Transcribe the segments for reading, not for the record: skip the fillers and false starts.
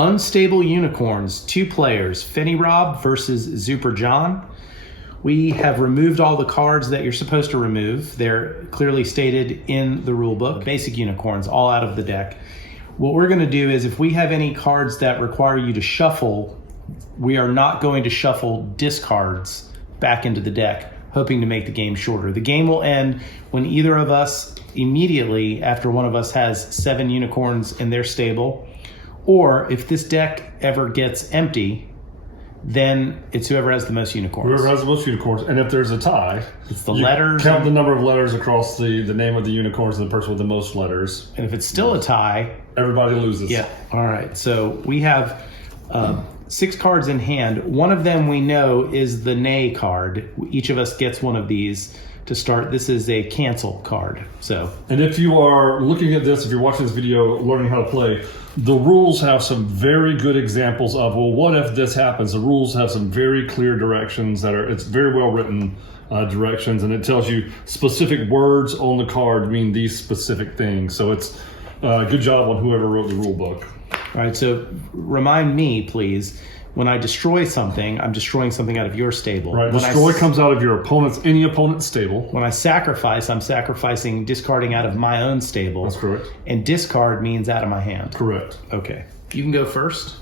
Unstable Unicorns, 2 players, fenirob versus Super John. We have removed all the cards that you're supposed to remove. They're clearly stated in the rule book. Basic unicorns, all out of the deck. What we're going to do is if we have any cards that require you to shuffle, we are not going to shuffle discards back into the deck, hoping to make the game shorter. The game will end when either of us immediately after one of us has 7 unicorns in their stable, or if this deck ever gets empty, then it's whoever has the most unicorns. Whoever has the most unicorns. And if there's a tie, it's the letters. Count the number of letters across the name of the unicorns and the person with the most letters. And if it's still a tie, everybody loses. Yeah. All right. So we have 6 cards in hand. One of them we know is the Neigh card. Each of us gets one of these to start. This is a cancel card. And if you are looking at this, if you're watching this video, learning how to play, the rules have some very good examples of, well, what if this happens? The rules have some very clear directions it's very well written directions, and it tells you specific words on the card mean these specific things. So it's a good job on whoever wrote the rule book. All right, so remind me, please, when I destroy something, I'm destroying something out of your stable. Right, destroy comes out of any opponent's stable. When I sacrifice, I'm sacrificing, discarding out of my own stable. That's correct. And discard means out of my hand. Correct. Okay. You can go first.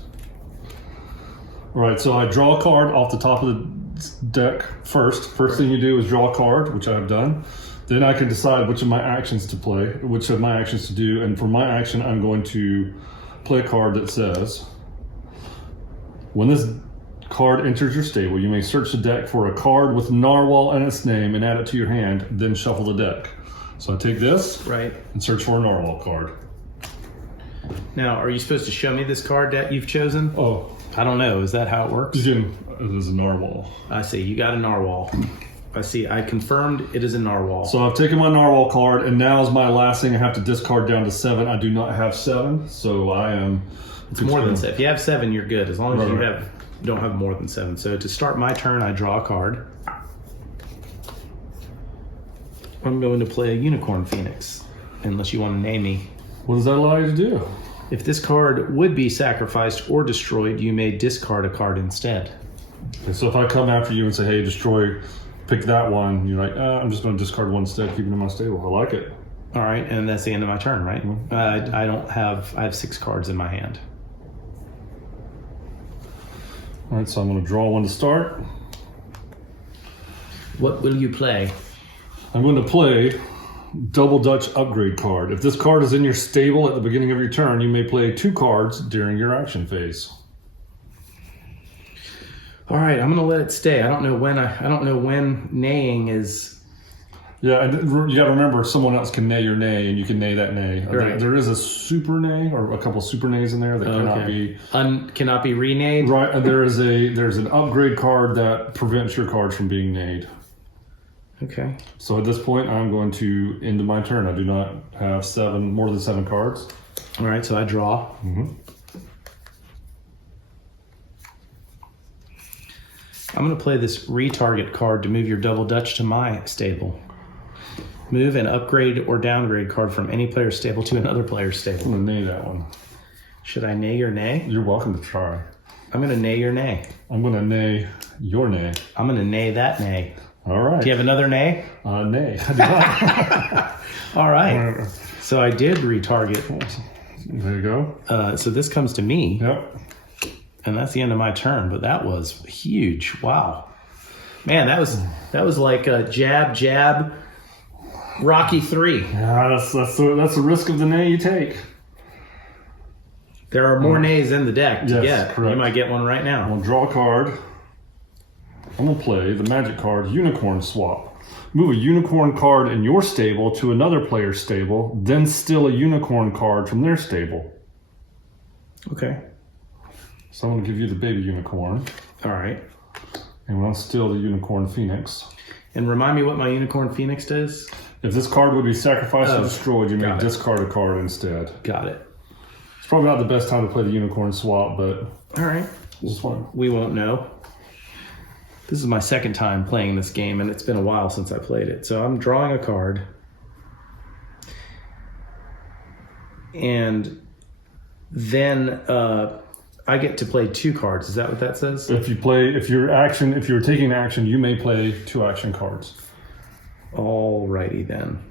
All right, so I draw a card off the top of the deck first. First thing you do is draw a card, which I have done. Then I can decide which of my actions to play, which of my actions to do. And for my action, I'm going to play a card that says, when this card enters your stable, you may search the deck for a card with narwhal in its name and add it to your hand, then shuffle the deck. So I take this and search for a narwhal card. Now, are you supposed to show me this card that you've chosen? Oh. I don't know. Is that how it works? It is a narwhal. I see. You got a narwhal. I see. I confirmed it is a narwhal. So I've taken my narwhal card, and now is my last thing. I have to discard down to 7. I do not have 7, so I am... It's more than 7. If you have 7, you're good. As long as you don't have more than 7. So to start my turn, I draw a card. I'm going to play a Unicorn Phoenix, unless you want to name me. What does that allow you to do? If this card would be sacrificed or destroyed, you may discard a card instead. Okay, so if I come after you and say, hey, destroy, pick that one, you're like, I'm just going to discard one instead, keep it in my stable. I like it. All right, and that's the end of my turn, right? Mm-hmm. I have 6 cards in my hand. All right, so I'm going to draw one to start. What will you play? I'm going to play Double Dutch Upgrade card. If this card is in your stable at the beginning of your turn, you may play 2 cards during your action phase. All right, I'm going to let it stay. I don't know when neighing is. Yeah, and you got to remember, someone else can neigh your neigh, and you can neigh that neigh. Right. There is a super neigh, or a couple super neighs in there that cannot be renayed. Right, and there's an upgrade card that prevents your cards from being neighed. Okay. So at this point, I'm going to end my turn. I do not have more than 7 cards. All right, so I draw. Mm-hmm. I'm going to play this retarget card to move your Double Dutch to my stable. Move an upgrade or downgrade card from any player's stable to another player's stable. I'm going to neigh that one. Should I neigh your neigh? You're welcome to try. I'm going to neigh your neigh. I'm going to neigh your neigh. I'm going to neigh that neigh. All right. Do you have another neigh? Neigh. I do not. All right. So I did retarget. There you go. So this comes to me. Yep. And that's the end of my turn. But that was huge. Wow. Man, that was like a jab, Rocky 3. Yeah, that's the risk of the neigh you take. There are more neighs in the deck to get. Correct. You might get one right now. I'm going to draw a card. I'm going to play the magic card, Unicorn Swap. Move a unicorn card in your stable to another player's stable, then steal a unicorn card from their stable. Okay. So I'm going to give you the baby unicorn. All right. And we'll steal the Unicorn Phoenix. And remind me what my Unicorn Phoenix does? If this card would be sacrificed or destroyed, you may discard a card instead. Got it. It's probably not the best time to play the Unicorn Swap, but... All right. It's fun. We won't know. This is my 2nd time playing this game, and it's been a while since I played it. So I'm drawing a card. And then I get to play 2 cards. Is that what that says? If you're taking action, you may play 2 action cards. Alrighty then.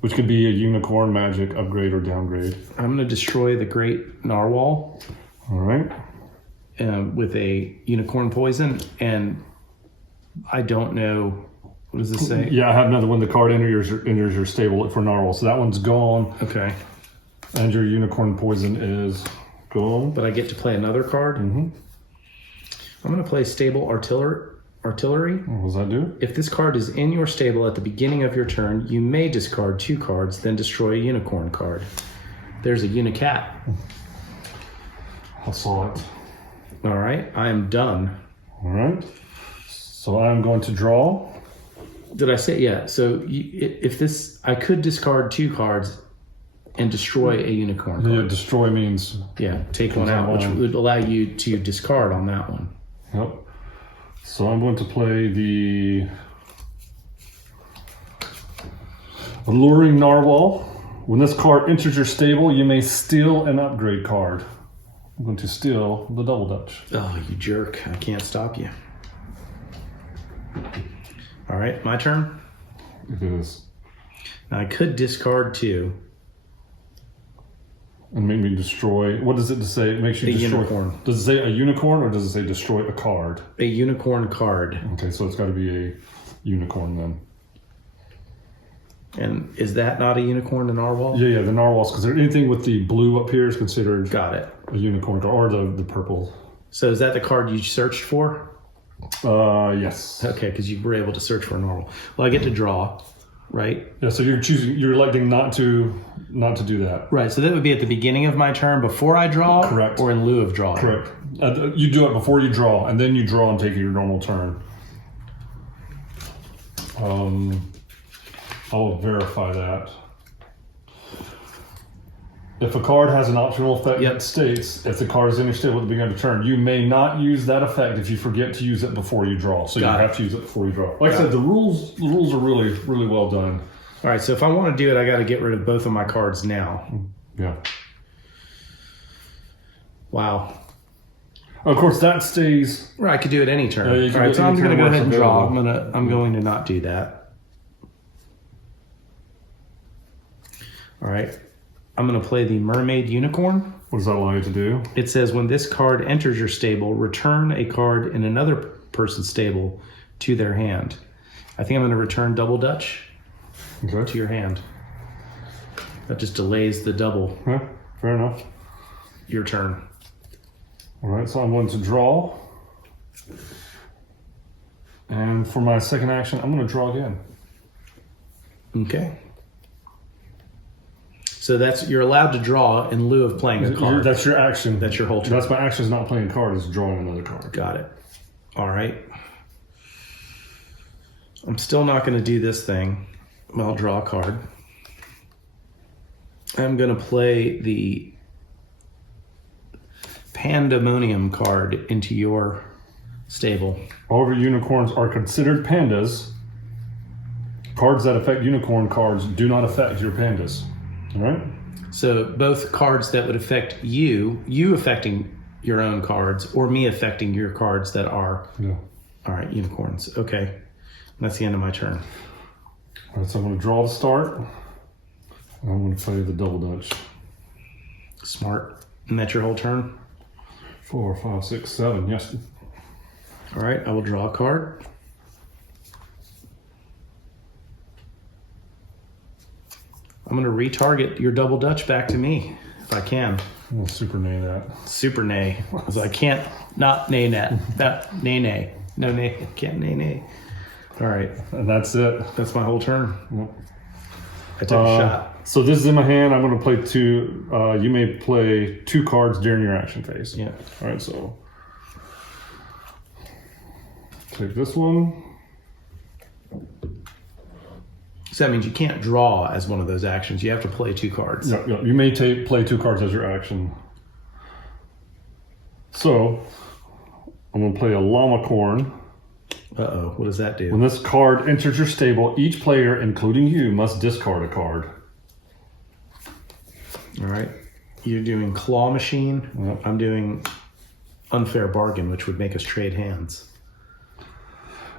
Which could be a unicorn, magic, upgrade, or downgrade. I'm going to destroy the Great Narwhal. All right. With a unicorn poison, and I don't know. What does this say? Yeah, I have another one. The card enters your stable for Narwhal. So that one's gone. Okay. And your unicorn poison is gone. But I get to play another card? Mm-hmm. I'm going to play Stable Artillery. What does that do? If this card is in your stable at the beginning of your turn, you may discard 2 cards, then destroy a unicorn card. There's a unicat. I saw it. All right, I am done. All right. So I'm going to draw. Did I say, yeah, so if this, I could discard 2 cards and destroy a unicorn card. Yeah, destroy means... Yeah, take one out, which would allow you to discard on that one. Yep. So I'm going to play the Alluring Narwhal. When this card enters your stable, you may steal an upgrade card. I'm going to steal the Double Dutch. Oh, you jerk. I can't stop you. All right, my turn. It is. Now, I could discard 2. And make me destroy. What does it say? It makes you destroy. Unicorn. Does it say a unicorn or does it say destroy a card? A unicorn card. Okay, so it's got to be a unicorn then. And is that not a unicorn in Narwhal? Yeah, the narwhals, because anything with the blue up here is considered Got it. a unicorn card, or the purple. So is that the card you searched for? Yes. Okay, because you were able to search for a Narwhal. Well, I get to draw, right? Yeah, so you're electing not to do that. Right, so that would be at the beginning of my turn before I draw? Correct. Or in lieu of drawing? Correct. You do it before you draw, and then you draw and take your normal turn. I'll verify that. If a card has an optional effect that states, if the card is in your stable at the beginning of the turn, you may not use that effect if you forget to use it before you draw. So you have to use it before you draw. Like I said, the rules are really, really well done. All right, so if I want to do it, I got to get rid of both of my cards now. Yeah. Wow. Of course, that stays. Right, I could do it any turn. You can All right, do so any I'm going to turn go where ahead and it's draw. available. I'm going to not do that. All right. I'm going to play the Mermaid Unicorn. What does that allow you to do? It says when this card enters your stable, return a card in another person's stable to their hand. I think I'm going to return Double Dutch to your hand. That just delays the double. Yeah, fair enough. Your turn. All right, so I'm going to draw. And for my second action, I'm going to draw again. Okay. So you're allowed to draw in lieu of playing a card. That's your action. That's your whole turn. That's my action is not playing a card, it's drawing another card. Got it. All right. I'm still not going to do this thing. I'll draw a card. I'm going to play the Pandemonium card into your stable. However, unicorns are considered pandas. Cards that affect unicorn cards do not affect your pandas. All right? So both cards that would affect you affecting your own cards, or me affecting your cards that are, all right, unicorns. Okay. That's the end of my turn. All right, so I'm going to draw to start. And I'm going to play the Double Dutch. Smart. And that's your whole turn? 4, 5, 6, 7. Yes. All right, I will draw a card. I'm going to retarget your Double Dutch back to me, if I can. We'll super nay that. Super nay. Because I can't not nay that. Not nay nay. No nay. Can't nay nay. All right. And that's it. That's my whole turn. Yep. I took a shot. So this is in my hand. I'm going to play 2. You may play 2 cards during your action phase. Yeah. All right, so take this one. So that means you can't draw as one of those actions. You have to play 2 cards. Yeah. You may play 2 cards as your action. So I'm going to play a Llamacorn. Uh-oh. What does that do? When this card enters your stable, each player, including you, must discard a card. All right. You're doing claw machine. Yep. I'm doing unfair bargain, which would make us trade hands.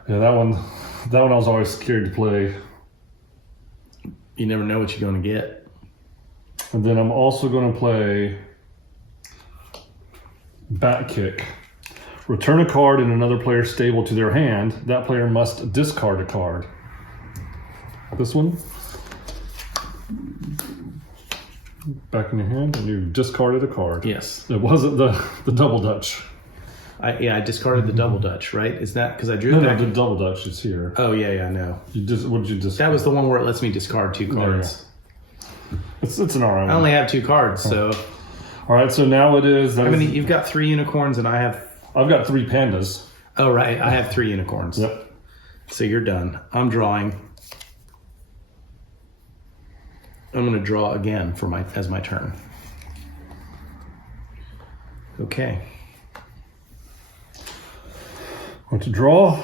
Yeah, that one I was always scared to play. You never know what you're going to get. And then I'm also going to play Back Kick. Return a card in another player's stable to their hand. That player must discard a card. This one. Back in your hand, and you discarded a card. Yes. It wasn't the double dutch. I discarded the double dutch, right? Is that because I drew No, back? the double dutch is here. Oh, yeah, I know. What did you discard? That was the one where it lets me discard 2 cards. It's an alright I one. only have 2 cards, so... All right, so now it is. I mean, you've got 3 unicorns and I have... I've got 3 pandas. Oh, right. I have 3 unicorns. Yep. So you're done. I'm drawing. I'm going to draw again as my turn. Okay. Want to draw?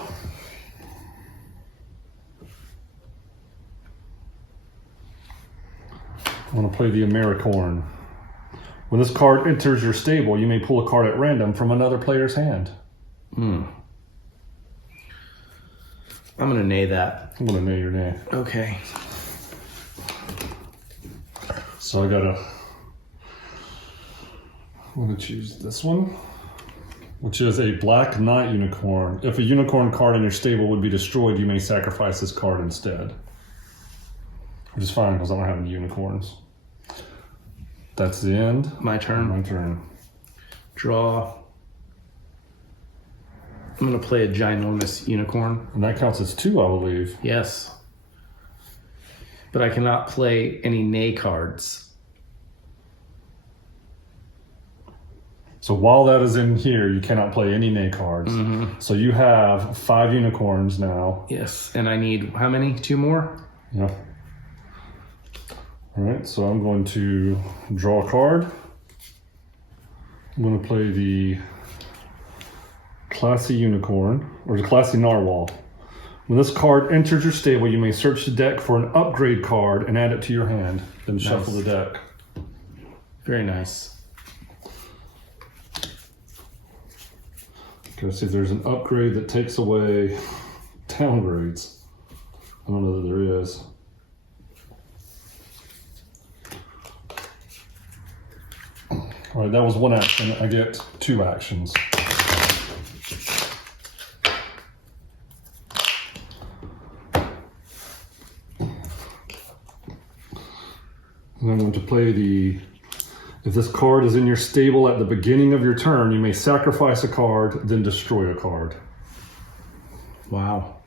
I want to play the Americorn. When this card enters your stable, you may pull a card at random from another player's hand. I'm going to neigh that. I'm going to neigh your name. Okay. So I'm going to choose this one, which is a Black Knight unicorn. If a unicorn card in your stable would be destroyed, you may sacrifice this card instead. Which is fine because I don't have any unicorns. That's the end. My turn. My turn. Draw. I'm going to play a ginormous unicorn. And that counts as 2, I believe. Yes. But I cannot play any Neigh cards. So while that is in here, you cannot play any Neigh cards. So you have 5 unicorns now. Yes. And I need how many? 2 more? Yeah. All right, so I'm going to draw a card. I'm going to play the Classy Unicorn, or the Classy Narwhal. When this card enters your stable, you may search the deck for an upgrade card and add it to your hand. Then shuffle the deck. Very nice. Okay, see if there's an upgrade that takes away downgrades. I don't know that there is. All right, that was 1 action. I get 2 actions. And I'm going to play if this card is in your stable at the beginning of your turn, you may sacrifice a card, then destroy a card. Wow.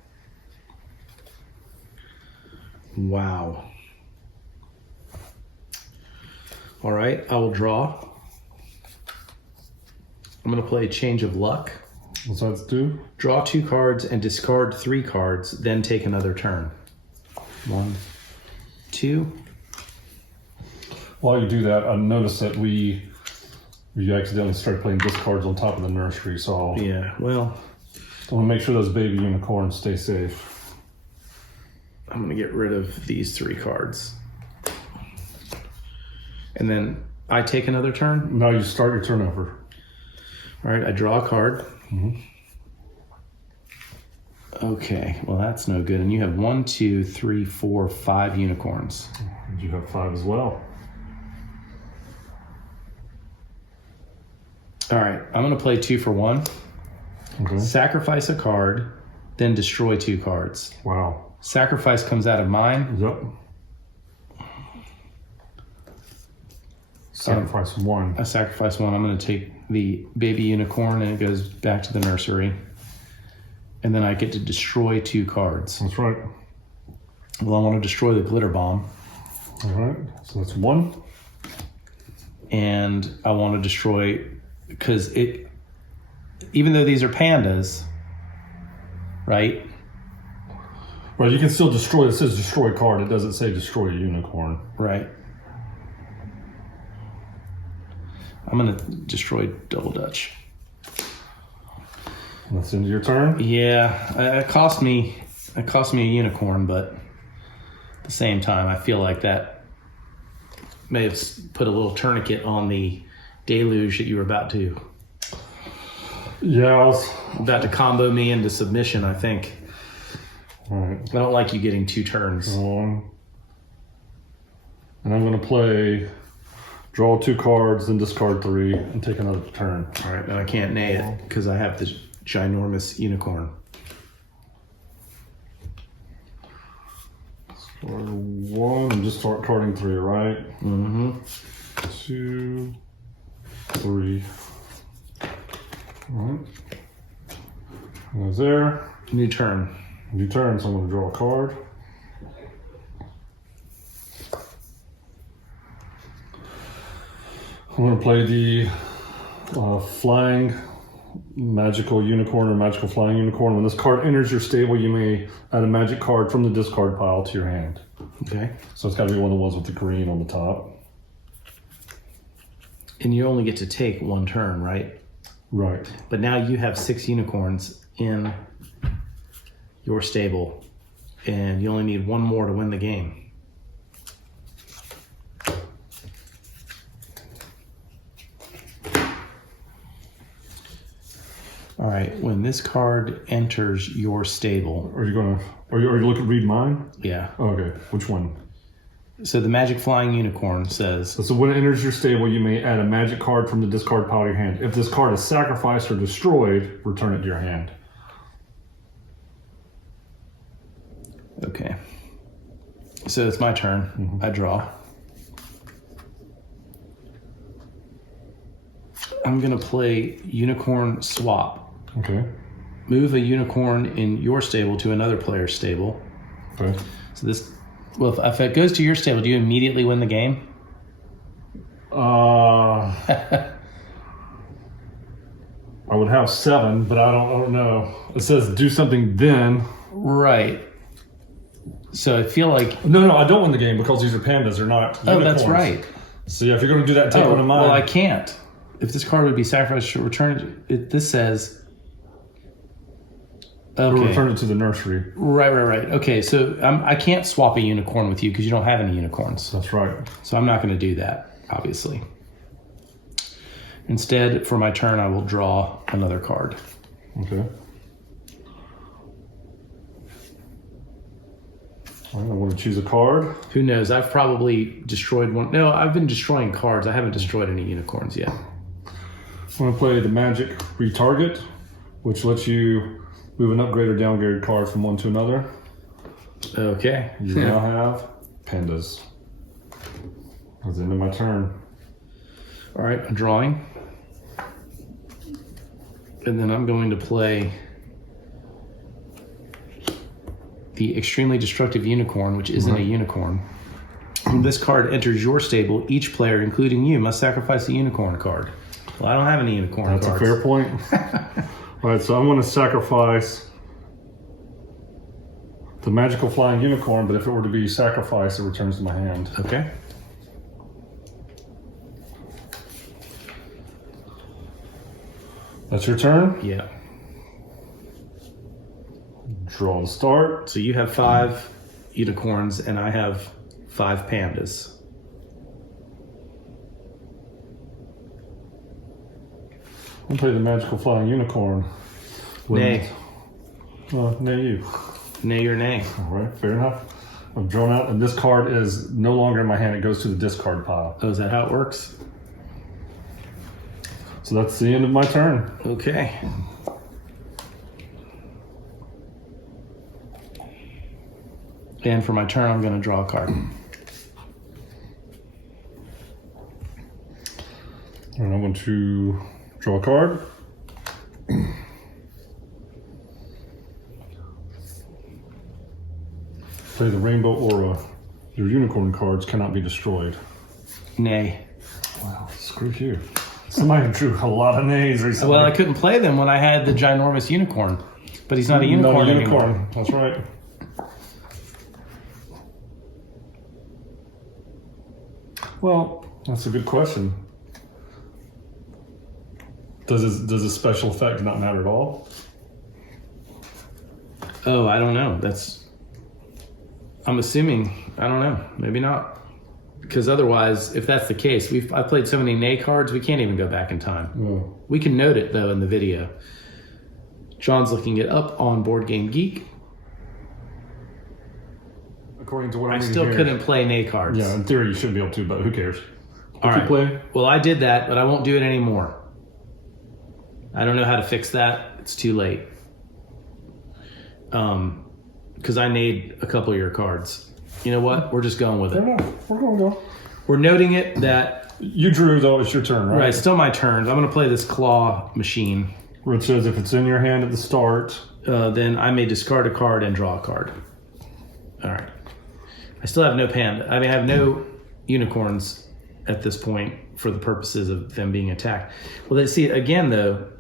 Wow. All right, I will draw. I'm going to play Change of Luck. What's that do? Draw 2 cards and discard 3 cards, then take another turn. 1, 2. While you do that, I noticed that we accidentally started playing discards on top of the nursery, so Yeah, well, I want to make sure those baby unicorns stay safe. I'm going to get rid of these 3 cards. And then I take another turn. Now you start your turn over. All right, I draw a card. Okay, well, that's no good. And you have 1, 2, 3, 4, 5 unicorns. You have 5 as well. All right, I'm going to play 2 for 1. Okay. Sacrifice a card, then destroy 2 cards. Wow. Sacrifice comes out of mine. Yep. Sacrifice 1. I sacrifice 1. I'm going to take the baby unicorn and it goes back to the nursery. And then I get to destroy 2 cards. That's right. Well, I want to destroy the glitter bomb. All right. So that's 1. And I want to destroy, because even though these are pandas, right? Right, you can still destroy. It says destroy card. It doesn't say destroy a unicorn. Right. I'm going to destroy Double Dutch. That's the end of your turn. Yeah, it cost me a unicorn, but at the same time, I feel like that may have put a little tourniquet on the deluge that you were about to Yeah, combo me into submission, I think. All right. I don't like you getting 2 turns. And I'm going to play, draw 2 cards, then discard 3, and take another turn. All right, and I can't nay it because I have the ginormous unicorn. Discard 1 and just start carding 3, right? Mm-hmm. 2, 3. All right. Goes there. New turn. New turn, so I'm going to draw a card. I'm going to play the flying magical unicorn or magical flying unicorn. When this card enters your stable, you may add a magic card from the discard pile to your hand. Okay. So it's got to be one of the ones with the green on the top. And you only get to take 1 turn, right? Right. But now you have 6 unicorns in your stable, and you only need 1 more to win the game. All right, when this card enters your stable. Are you looking to read mine? Yeah. Okay. Which one? So the magic flying unicorn says, So when it enters your stable, you may add a magic card from the discard pile to your hand. If this card is sacrificed or destroyed, return it to your hand. okay. So it's my turn. Mm-hmm. I draw. I'm going to play unicorn swap. Okay. Move a unicorn in your stable to another player's stable. Okay. So this, well, if it goes to your stable, do you immediately win the game? I would have 7, but I don't know. It says do something then. Right. So I feel like... No, I don't win the game because these are pandas. They're not Oh, unicorns. that's right. So yeah, if you're going to do that, take one of mine. Well, I can't. If this card would be sacrificed, return it. This says... Or Okay. return it to the nursery. Right. Okay, so I can't swap a unicorn with you because you don't have any unicorns. That's right. So I'm not going to do that, obviously. Instead, for my turn, I will draw another card. Okay. I want to choose a card. Who knows? I've probably destroyed one. No, I've been destroying cards. I haven't destroyed any unicorns yet. I'm going to play the magic retarget, which lets you move an upgrade or downgrade card from one to another. Okay. You now have pandas. That's the end of my turn. All right, I'm drawing. And then I'm going to play the extremely destructive unicorn, which isn't a unicorn. When this card enters your stable, each player, including you, must sacrifice a unicorn card. Well, I don't have any unicorn That's cards. a fair point. All right, so I'm going to sacrifice the magical flying unicorn, but if it were to be sacrificed, it returns to my hand. Okay. That's your turn. Yeah. Draw the start. So you have 5 unicorns, and I have 5 pandas. I'll play the magical flying unicorn. Nay. Nay you. Nay or nay. All right, fair enough. I've drawn out, and this card is no longer in my hand. It goes to the discard pile. Oh, is that how it works? So that's the end of my turn. Okay. And for my turn, I'm going to draw a card. And I'm going to draw a card. Play the rainbow aura. Your unicorn cards cannot be destroyed. Nay. Wow, screw you. Somebody drew a lot of nays recently. Well, I couldn't play them when I had the ginormous unicorn. But he's not a unicorn anymore. That's right. Well, that's a good question. Does a special effect not matter at all? Oh, I don't know. I'm assuming. I don't know. Maybe not. Because otherwise, if that's the case, I've played so many Neigh cards, we can't even go back in time. No. We can note it, though, in the video. John's looking it up on Board Game Geek. According to what I still couldn't play Neigh cards. Yeah, in theory you should be able to, but who cares? All right. Play. Well, I did that, but I won't do it anymore. I don't know how to fix that. It's too late. Because I made a couple of your cards. You know what? We're just going with it. We're going to go. We're noting it that... You drew, though. It's your turn, right? Right, still my turn. I'm going to play this claw machine. Where it says if it's in your hand at the start... then I may discard a card and draw a card. All right. I still have no panda. I mean, I have no unicorns at this point for the purposes of them being attacked. Well, let's see, again, though,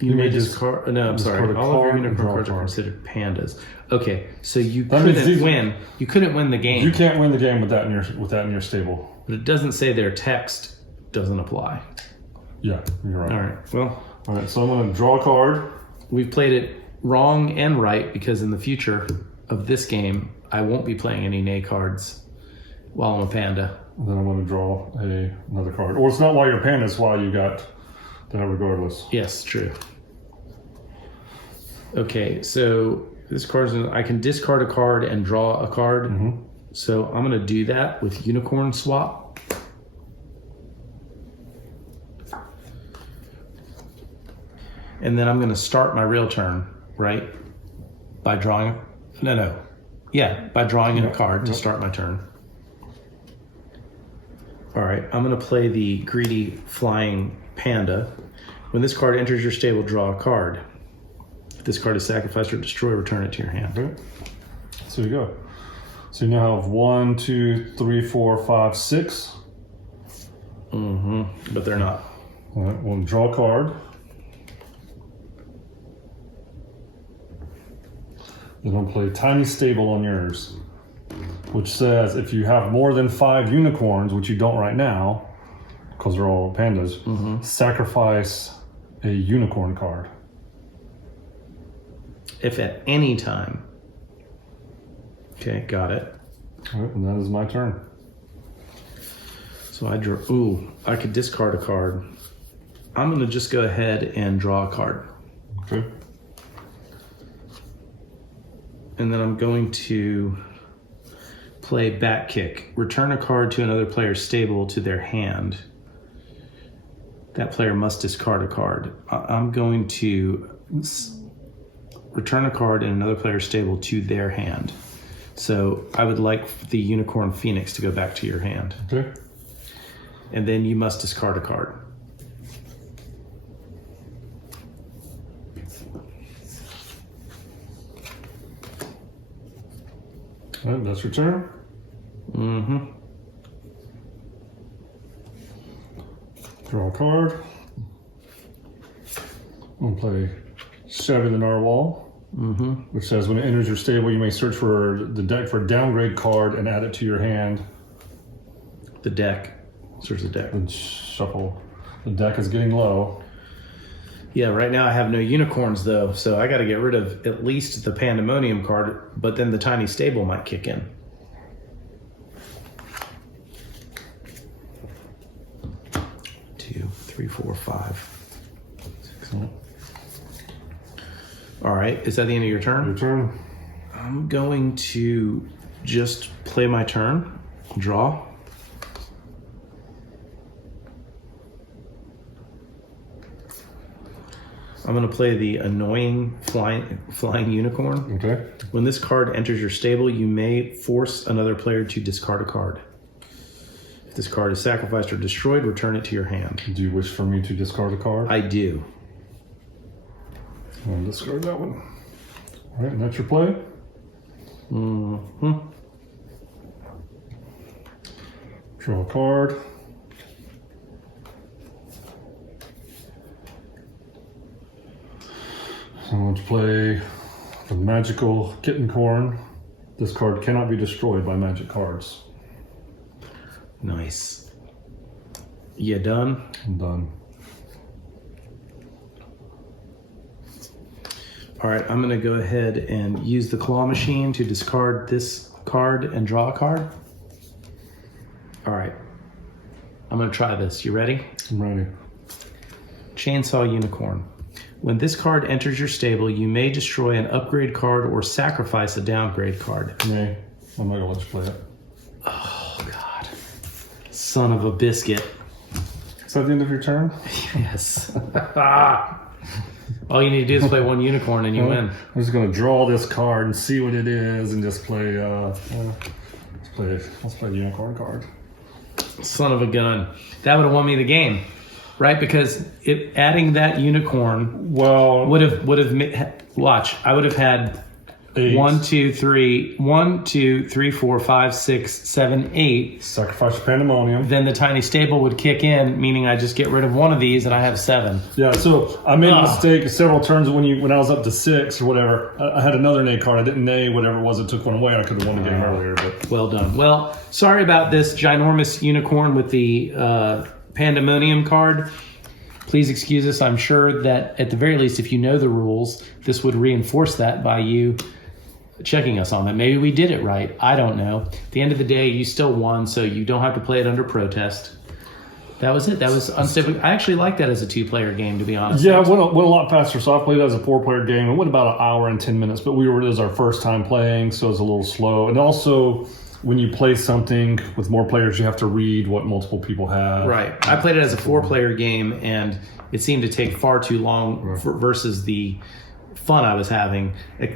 you may discard... No, I'm sorry. All of your unicorn cards are considered pandas. Okay, so you couldn't win. You couldn't win the game. You can't win the game with that in your stable. But it doesn't say their text doesn't apply. Yeah, you're right. All right, well... All right, so I'm going to draw a card. We've played it wrong and right because in the future of this game, I won't be playing any Neigh cards while I'm a panda. And then I'm going to draw another card. Or it's not while you're a panda, it's while you got that regardless. Yes, true. Okay, so this card's I can discard a card and draw a card. Mm-hmm. So I'm going to do that with Unicorn Swap. And then I'm going to start my real turn, right? By drawing... by drawing in a card to start my turn. All right, I'm going to play the greedy flying panda. When this card enters your stable, draw a card. If this card is sacrificed or destroyed, return it to your hand. Okay. So you go. So you now have 1, 2, 3, 4, 5, 6. But they're not. All right, we'll draw a card. Then I'll play Tiny Stable on yours, which says if you have more than 5 unicorns, which you don't right now, because they're all pandas, sacrifice a unicorn card. If at any time. Okay, got it. All right, and that is my turn. So I draw. Ooh, I could discard a card. I'm going to just go ahead and draw a card. Okay. And then I'm going to play Back Kick. Return a card to another player's stable to their hand. That player must discard a card. I'm going to return a card in another player's stable to their hand. So I would like the Unicorn Phoenix to go back to your hand. Okay. And then you must discard a card. All right, that's your turn. Draw a card. I'm going to play Shabby the Narwhal, which says when it enters your stable, you may search for the deck for a downgrade card and add it to your hand. The deck. Search the deck. And shuffle. The deck is getting low. Yeah, right now I have no unicorns though, so I got to get rid of at least the Pandemonium card, but then the Tiny Stable might kick in. Two, three, four, five, 6. All right, is that the end of your turn? Your turn. I'm going to just play my turn, draw. I'm going to play the annoying flying unicorn. Okay. When this card enters your stable, you may force another player to discard a card. If this card is sacrificed or destroyed, return it to your hand. Do you wish for me to discard a card? I do. I'll discard that one. All right, and that's your play? Draw a card. I'm going to play the Magical Kitten Corn. This card cannot be destroyed by magic cards. Nice. You done? I'm done. All right, I'm going to go ahead and use the claw machine to discard this card and draw a card. All right. I'm going to try this. You ready? I'm ready. Chainsaw Unicorn. When this card enters your stable, you may destroy an upgrade card or sacrifice a downgrade card. Nay. I'm not going to let you play it. Oh, God. Son of a biscuit. Is that the end of your turn? Yes. All you need to do is play one unicorn and you win. I'm just going to draw this card and see what it is and just play, let's play the unicorn card. Son of a gun. That would have won me the game, right? Because adding that unicorn would have watch. I would have had 1, 2, 3, 4, 5, 6, 7, 8. Sacrifice your pandemonium. Then the tiny stable would kick in, meaning I just get rid of one of these and I have 7. Yeah, so I made a mistake several turns when I was up to 6 or whatever. I had another Neigh card. I didn't Neigh whatever it was. It took one away. I could have won the game earlier. But well done. Well, sorry about this ginormous unicorn with the pandemonium card. Please excuse us. I'm sure that at the very least, if you know the rules, this would reinforce that by you checking us on that. Maybe we did it right. I don't know. At the end of the day, you still won, so you don't have to play it under protest. That was it. That was unstable. I actually like that as a 2-player game, to be honest. Yeah, it went a lot faster. So I played it as a 4-player game. It went about an hour and 10 minutes, but it was our first time playing, so it was a little slow. And also, when you play something with more players, you have to read what multiple people have. Right. I played it as a 4-player game, and it seemed to take far too long versus the fun I was having.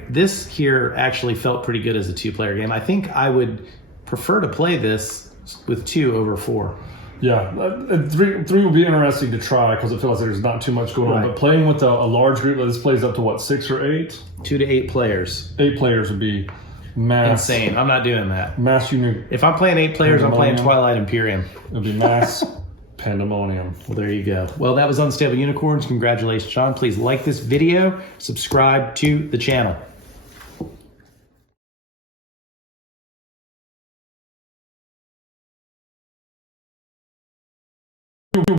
This here actually felt pretty good as a 2-player game. I think I would prefer to play this with 2 over 4. Yeah, 3 would be interesting to try because it feels like there's not too much going on. But playing with a large group, this plays up to what, 6 or 8? 2 to 8 players. 8 players would be mass. Insane. I'm not doing that. Mass unit. If I'm playing 8 players, I'm playing Twilight Imperium. It would be mass pandemonium. Well, there you go. Well, that was Unstable Unicorns. Congratulations, Sean. Please like this video, subscribe to the channel.